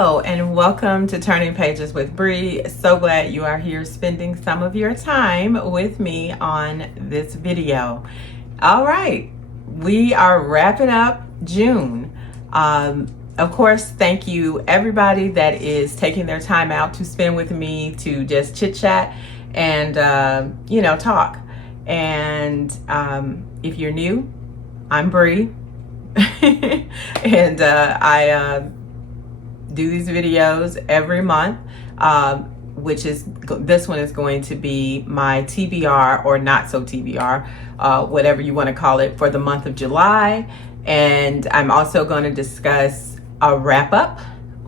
Hello and welcome to Turning Pages with Bree. So glad you are here spending some of your time with me on this video. All right, we are wrapping up June. Of course, thank you everybody that is taking their time out to spend with me to just chit chat and talk. And if you're new, I'm Bree. And I do these videos every month, this one is going to be my TBR or not so TBR, whatever you want to call it, for the month of July. And I'm also going to discuss a wrap up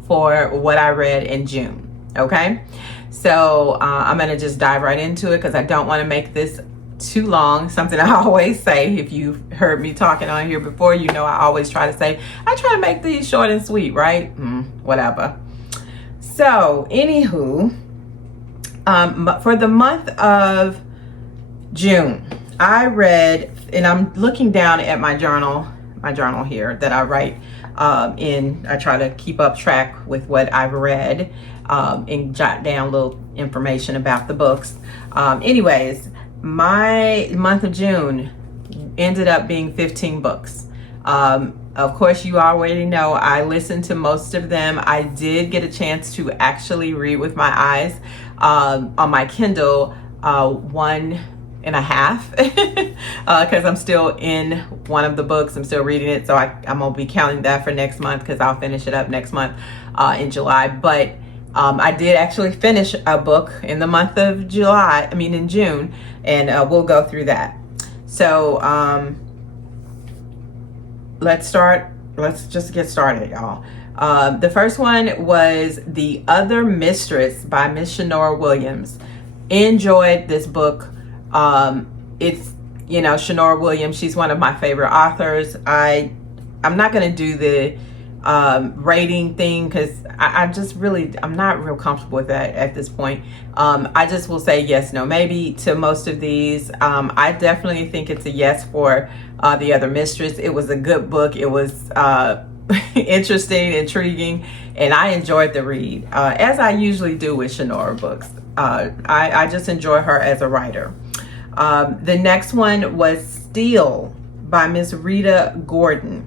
for what I read in June. Okay, so I'm going to just dive right into it because I don't want to make this too long. Something I always say, if you've heard me talking on here before, you know I always try to say I try to make these short and sweet, right? Whatever. So anywho, for the month of June, I read, and I'm looking down at my journal here that I write I try to keep up track with what I've read and jot down little information about the books. Anyways, my month of June ended up being 15 books. Of course, you already know I listened to most of them. I did get a chance to actually read with my eyes on my Kindle 1.5 because I'm still in one of the books. I'm still reading it, so I'm gonna be counting that for next month because I'll finish it up next month in July. But I did actually finish a book in the month of in June, and we'll go through that. So let's just get started, y'all. The first one was The Other Mistress by Miss Shanora Williams. Enjoyed this book. It's, Shanora Williams, she's one of my favorite authors. I'm not going to do the rating thing because I'm not real comfortable with that at this point. I just will say yes, no, maybe to most of these. I definitely think it's a yes for The Other Mistress. It was a good book. It was interesting, intriguing, and I enjoyed the read, as I usually do with Shanora books. I just enjoy her as a writer. The next one was Steal by Miss Rita Gordon.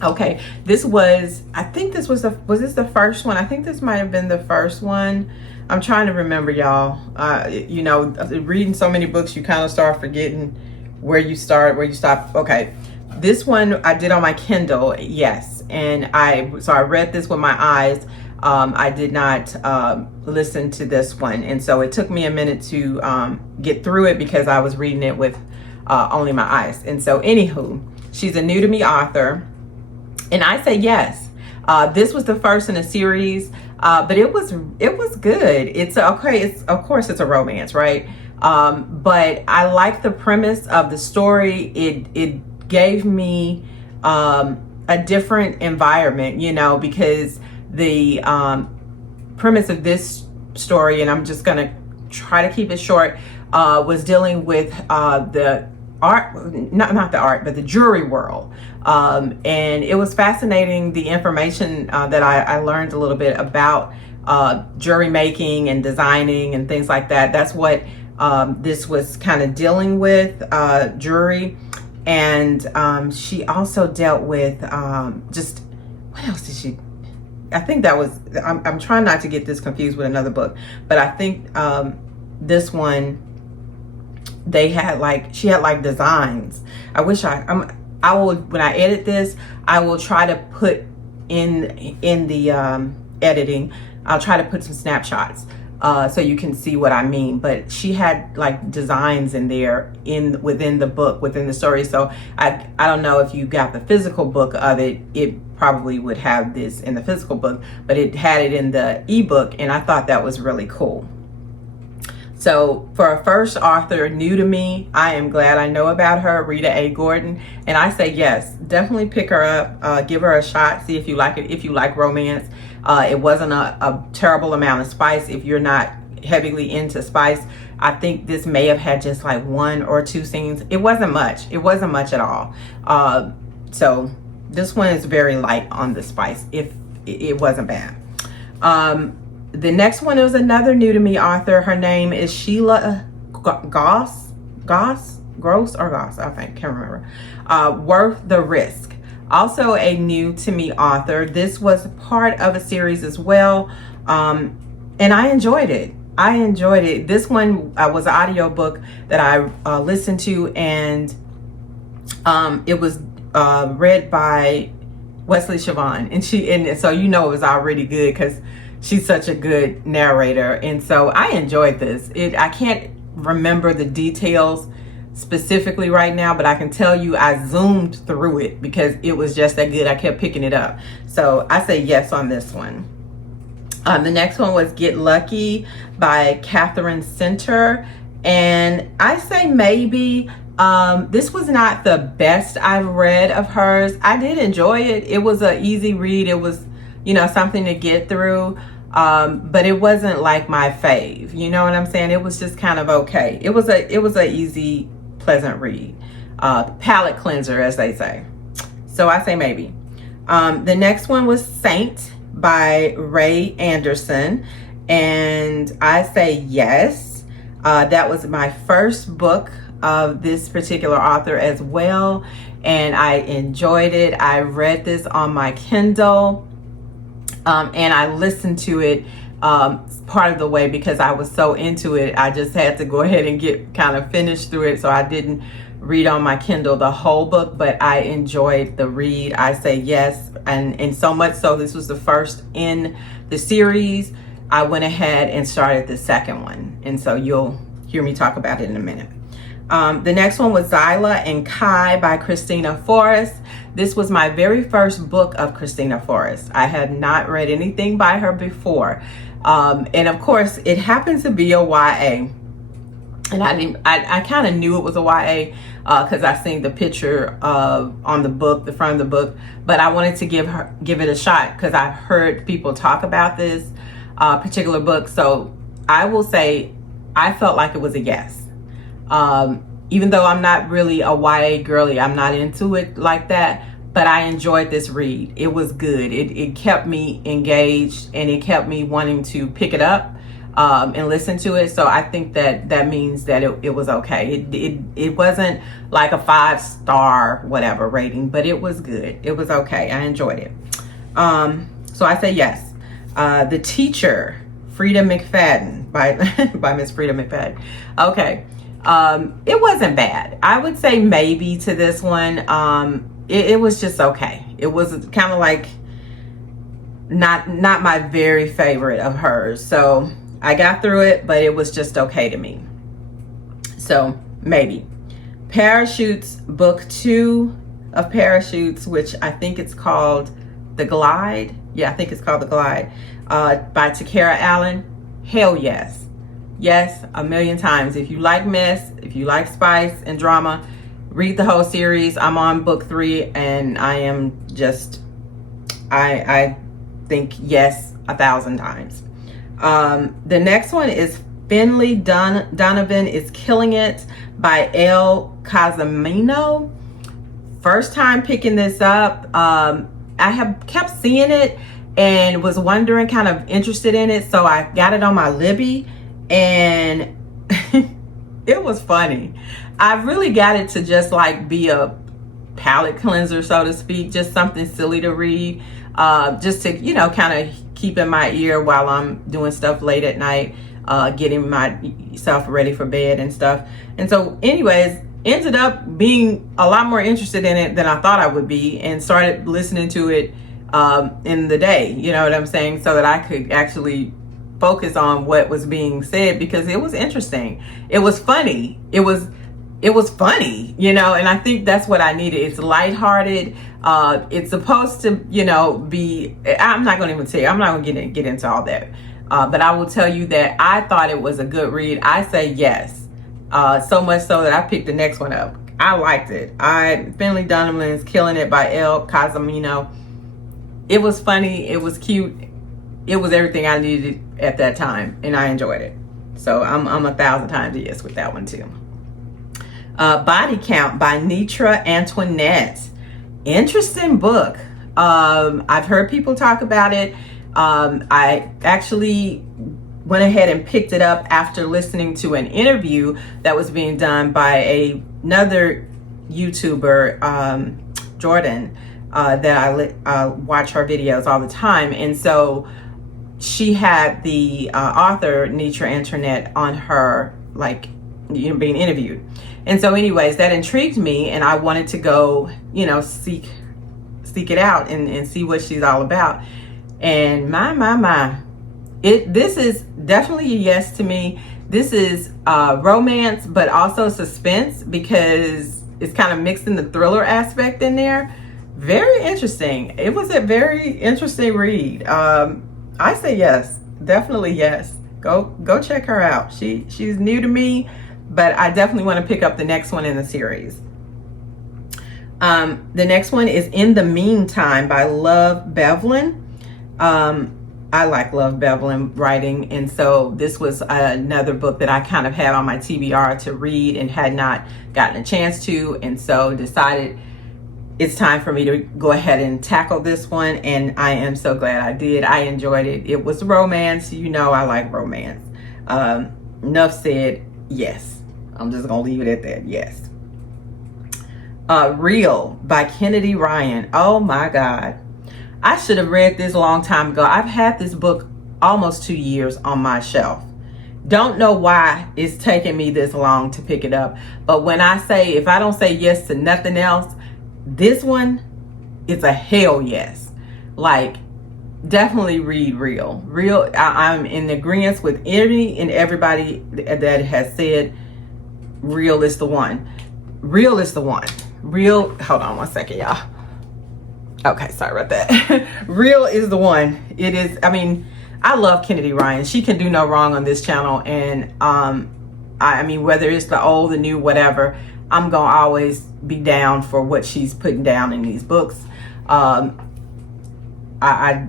Okay, was this the first one? I think this might have been the first one. I'm trying to remember, y'all. Reading so many books, you kind of start forgetting where you start, where you stop. Okay, this one I did on my Kindle, yes. And I read this with my eyes. I did not listen to this one. And so it took me a minute to get through it because I was reading it with only my eyes. And so anywho, she's a new to me author. And I say yes. This was the first in a series, but it was good. It's of course it's a romance, right? But I like the premise of the story. It gave me a different environment, because the premise of this story, and I'm just gonna try to keep it short, was dealing with the art, not the art, but the jury world. And it was fascinating, the information that I learned a little bit about jury making and designing and things like that. That's what this was kind of dealing with, jury. And she also dealt with just, what else did she? I think that was, I'm trying not to get this confused with another book, but I think this one, she had designs. I wish I will, when I edit this, I will try to put in the editing, I'll try to put some snapshots so you can see what I mean. But she had designs in there within the book, within the story. So I don't know if you got the physical book of it. It probably would have this in the physical book, but it had it in the ebook, and I thought that was really cool. So for a first author new to me, I am glad I know about her, Rita A. Gordon. And I say yes, definitely pick her up, give her a shot, see if you like it, if you like romance. It wasn't a terrible amount of spice. If you're not heavily into spice, I think this may have had just one or two scenes. It wasn't much. It wasn't much at all. So this one is very light on the spice. If it wasn't bad. The next one is another new to me author. Her name is Sheila Gross, I think, can't remember. Worth the Risk. Also a new to me author. This was part of a series as well, and I enjoyed it. This one was an audiobook that I listened to, and it was read by Wesley Siobhan, and so it was already good because she's such a good narrator. And so I enjoyed this. I can't remember the details specifically right now, but I can tell you I zoomed through it because it was just that good. I kept picking it up. So I say yes on this one. The next one was Get Lucky by Catherine Center. And I say maybe. This was not the best I've read of hers. I did enjoy it. It was an easy read. It was, something to get through. But it wasn't like my fave. You know what I'm saying? It was just kind of okay. It was a easy, pleasant read. Palate cleanser, as they say. So I say maybe. The next one was Saint by Ray Anderson. And I say yes. That was my first book of this particular author as well, and I enjoyed it. I read this on my Kindle, and I listened to it part of the way because I was so into it. I just had to go ahead and get kind of finished through it, so I didn't read on my Kindle the whole book, but I enjoyed the read. I say yes, and so much so this was the first in the series. I went ahead and started the second one, and so you'll hear me talk about it in a minute. The next one was Zyla and Kai by Christina Forrest. This was my very first book of Christina Forrest. I had not read anything by her before. And of course, it happens to be a YA. And I kind of knew it was a YA because I seen the picture on the book, the front of the book. But I wanted to give it a shot because I've heard people talk about this particular book. So I will say I felt like it was a yes. Even though I'm not really a YA girly, I'm not into it like that, but I enjoyed this read. It was good. It kept me engaged, and it kept me wanting to pick it up and listen to it. So I think that means that it was okay. It wasn't like a 5-star whatever rating, but it was good. It was okay. I enjoyed it. So I say yes. The Teacher, Frida McFadden by Miss Frida McFadden. Okay. It wasn't bad. I would say maybe to this one. It was just okay. It was kind of like not my very favorite of hers. So I got through it, but it was just okay to me. So maybe. Parachutes, book 2 of Parachutes, which I think it's called The Glide. Yeah, I think it's called The Glide, by Takara Allen. Hell yes. Yes, a million times. If you like mess, if you like spice and drama, read the whole series. I'm on book 3, and I am just, I think yes 1,000 times. The next one is Finley Donovan is Killing It by El Casamino. First time picking this up. I have kept seeing it and was wondering, kind of interested in it, so I got it on my Libby. And it was funny. I really got it to just like be a palate cleanser, so to speak, just something silly to read, just to, kind of keep in my ear while I'm doing stuff late at night, getting myself ready for bed and stuff. And so anyways, ended up being a lot more interested in it than I thought I would be, and started listening to it in the day, you know what I'm saying, so that I could actually focus on what was being said, because it was interesting. It was funny. It was funny, and I think that's what I needed. It's lighthearted. It's supposed to, be, I'm not going to even tell you, I'm not going to get into all that. But I will tell you that I thought it was a good read. I say yes. So much so that I picked the next one up. I liked it. Finley Donovan is Killing It by El Casamino. It was funny. It was cute. It was everything I needed at that time, and I enjoyed it. So I'm 1,000 times a yes with that one too. Body Count by Nitra Antoinette. Interesting book. I've heard people talk about it. I actually went ahead and picked it up after listening to an interview that was being done by another YouTuber, Jordan, that I watch her videos all the time. And so she had the author, Nitra Antoinette, on her, like, being interviewed. And so anyways, that intrigued me, and I wanted to go, seek it out and see what she's all about. And this is definitely a yes to me. This is romance, but also suspense, because it's kind of mixed in the thriller aspect in there. Very interesting. It was a very interesting read. I say yes, definitely yes. Go check her out. She's new to me, but I definitely want to pick up the next one in the series. The next one is In the Meantime by Love Bevlin. I like Love Bevlin writing, and so this was another book that I kind of had on my TBR to read and had not gotten a chance to, and so decided it's time for me to go ahead and tackle this one, and I am so glad I did. I enjoyed it. It was romance. I like romance. Enough said. Yes. I'm just gonna leave it at that. Yes. Real by Kennedy Ryan. Oh my God. I should have read this a long time ago. I've had this book almost 2 years on my shelf. Don't know why it's taking me this long to pick it up. But when I say, if I don't say yes to nothing else, this one is a hell yes. Like, definitely read Real. I'm in agreement with any and everybody that has said Real is the one. Real is the one. Real, hold on one second, y'all. Okay, sorry about that. Real is the one. It is, I love Kennedy Ryan. She can do no wrong on this channel. And whether it's the old, the new, whatever, I'm gonna always be down for what she's putting down in these books.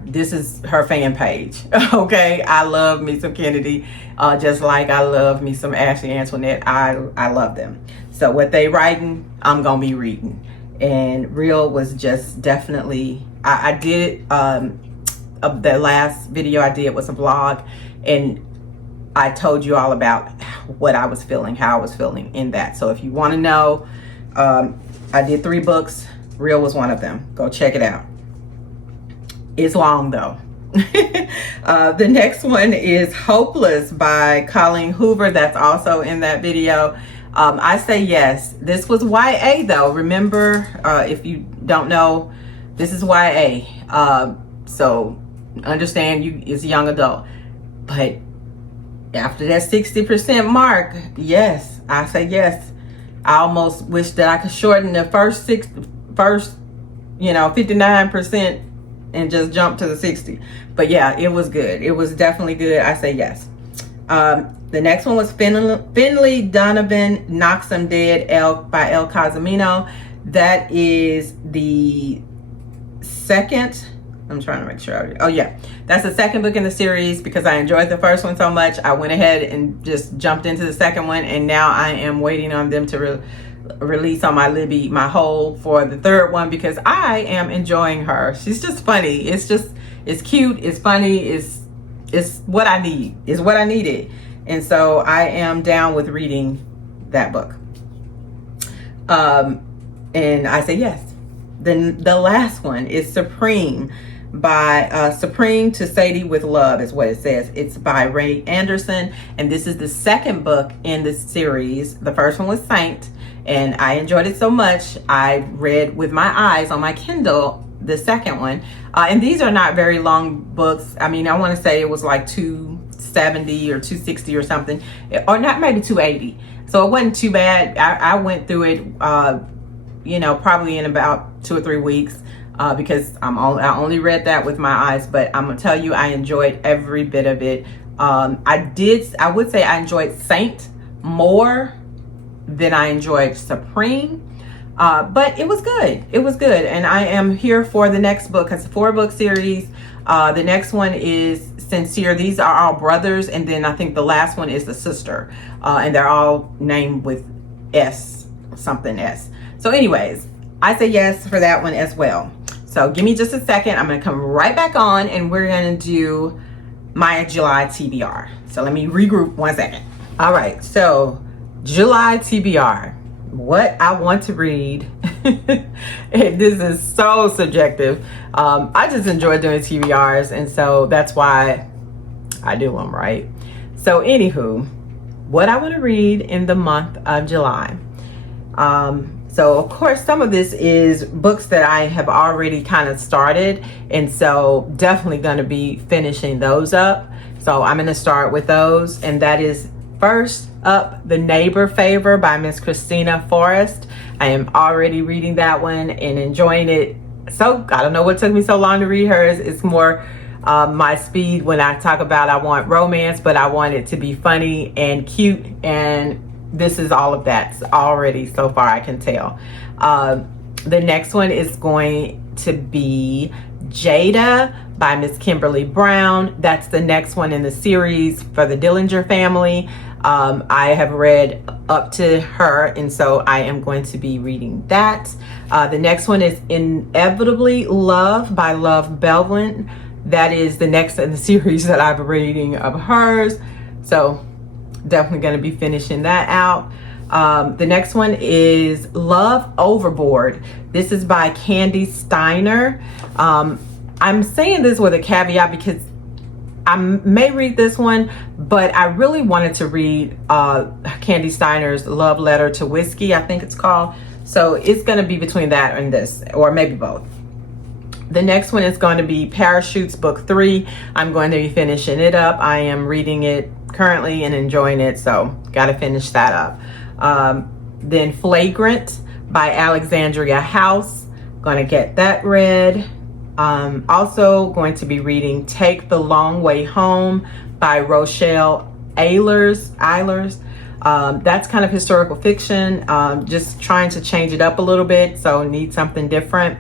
This is her fan page. Okay, I love me some Kennedy, just like I love me some Ashley Antoinette. I love them. So what they writing, I'm gonna be reading. And Real was just definitely, I did the last video I did was a vlog, and I told you all about what I was feeling, how I was feeling in that. So if you want to know, I did 3 books. Real was one of them. Go check it out. It's long though. The next one is Hopeless by Colleen Hoover. That's also in that video. I say yes. This was YA though. Remember, if you don't know, this is YA. So understand it's young adult. But after that 60% mark, yes, I say yes. I almost wish that I could shorten the first 59% and just jump to the 60. But yeah, it was good. It was definitely good. I say yes. The next one was Finley Donovan Knocks 'Em Dead by El Casimino. That is the second. I'm trying to make sure. That's the second book in the series because I enjoyed the first one so much. I went ahead and just jumped into the second one, and now I am waiting on them to release on my Libby my hold for the third one because I am enjoying her. She's just funny. It's cute. It's funny. It's what I need. It's what I needed. And so I am down with reading that book. And I say yes. Then the last one is Supreme by Supreme to Sadie with Love is what it says. It's by Ray Anderson, and this is the second book in the series. The first one was Saint, and I enjoyed it so much I read with my eyes on my Kindle the second one. And these are not very long books. I want to say it was like 270 or 260 or something, or not, maybe 280. So it wasn't too bad. I went through it probably in about 2 or 3 weeks because I only read that with my eyes. But I'm gonna tell you, I enjoyed every bit of it. I would say I enjoyed Saint more than I enjoyed Supreme, but it was good. It was good, and I am here for the next book. It's a 4-book series. The next one is Sincere. These are all brothers, and then I think the last one is the sister, and they're all named with S, something S. So anyways, I say yes for that one as well. So give me just a second. I'm going to come right back on and we're going to do my July TBR. So let me regroup 1 second. All right, so July TBR, what I want to read. This is so subjective. I just enjoy doing TBRs, and so that's why I do them, right? So anywho, what I want to read in the month of July. So of course, some of this is books that I have already kind of started, and so definitely going to be finishing those up. So I'm going to start with those, and that is first up, The Neighbor Favor by Miss Christina Forrest. I am already reading that one and enjoying it. So I don't know what took me so long to read hers. It's more my speed when I talk about I want romance, but I want it to be funny and cute, and this is all of that already so far, I can tell. The next one is going to be Jada by Miss Kimberly Brown. That's the next one in the series for the Dillinger family. I have read up to her, and so I am going to be reading that. The next one is Inevitably Love by Love Belvin. That is the next in the series that I've been reading of hers. So definitely going to be finishing that out. The next one is Love Overboard. This is by Candy Steiner. I'm saying this with a caveat because I may read this one, but I really wanted to read Candy Steiner's Love Letter to Whiskey, I think it's called. So it's going to be between that and this, or maybe both. The next one is going to be Parachutes Book 3. I'm going to be finishing it up. I am reading it currently and enjoying it, so got to finish that up. Then Flagrant by Alexandria House. Going to get that read. Also going to be reading Take the Long Way Home by Rochelle Eilers. That's kind of historical fiction, just trying to change it up a little bit, so need something different.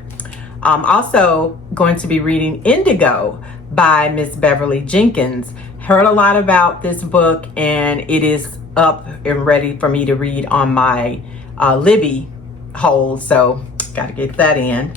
I'm also going to be reading Indigo by Miss Beverly Jenkins. Heard a lot about this book, and it is up and ready for me to read on my Libby hold, so got to get that in.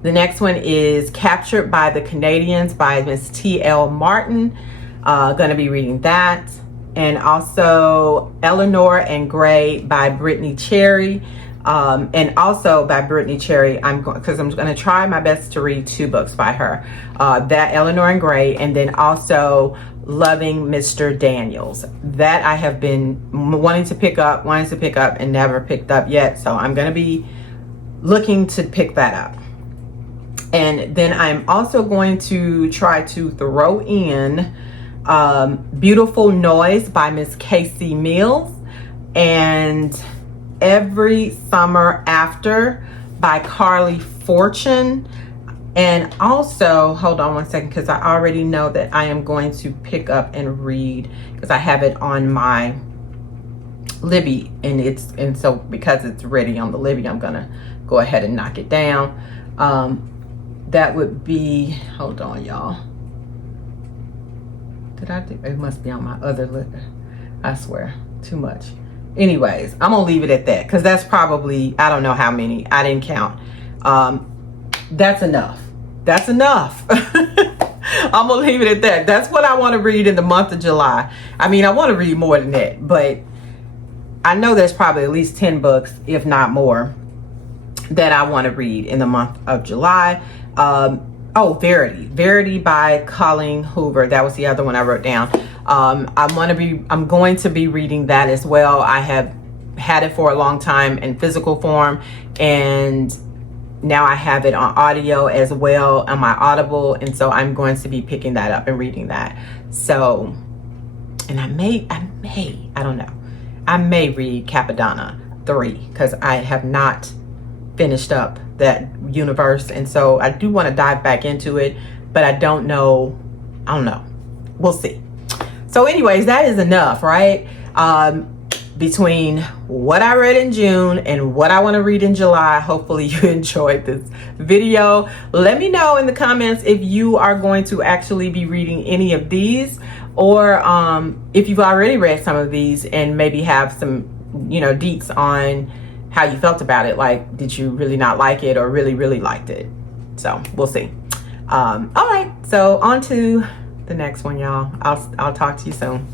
The next one is Captured by the Canadians by Miss T.L. Martin. Going to be reading that. And also Eleanor and Gray by Brittany Cherry. And also by Brittany Cherry, because I'm going to try my best to read 2 books by her. That Eleanor and Gray, and then also Loving Mr. Daniels. That I have been wanting to pick up and never picked up yet. So I'm going to be looking to pick that up. And then I'm also going to try to throw in Beautiful Noise by Miss Casey Mills, and Every Summer After by Carly Fortune. And also, hold on 1 second, because I already know that I am going to pick up and read, because I have it on my Libby, and so because it's ready on the Libby, I'm gonna go ahead and knock it down. That would be, hold on y'all, did I do, it must be on my other list, I swear, too much. Anyways, I'm gonna leave it at that, because that's probably, I don't know how many, I didn't count. That's enough. I'm gonna leave it at that. That's what I want to read in the month of July. I mean, I want to read more than that, but I know there's probably at least 10 books, if not more, that I want to read in the month of July. Verity by Colleen Hoover. That was the other one I wrote down. I'm going to be reading that as well. I have had it for a long time in physical form, and now I have it on audio as well on my Audible, and so I'm going to be picking that up and reading that. So, and I may read Capadonna 3, because I have not finished up that universe, and so I do want to dive back into it, but I don't know. We'll see. So anyways, that is enough, right? Between what I read in June and what I want to read in July, hopefully you enjoyed this video. Let me know in the comments if you are going to actually be reading any of these, or if you've already read some of these and maybe have some, deets on how you felt about it. Like, did you really not like it, or really, really liked it? So we'll see. All right, so on to the next one, y'all. I'll talk to you soon.